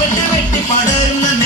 വെട്ടി വെട്ടി പടരുന്ന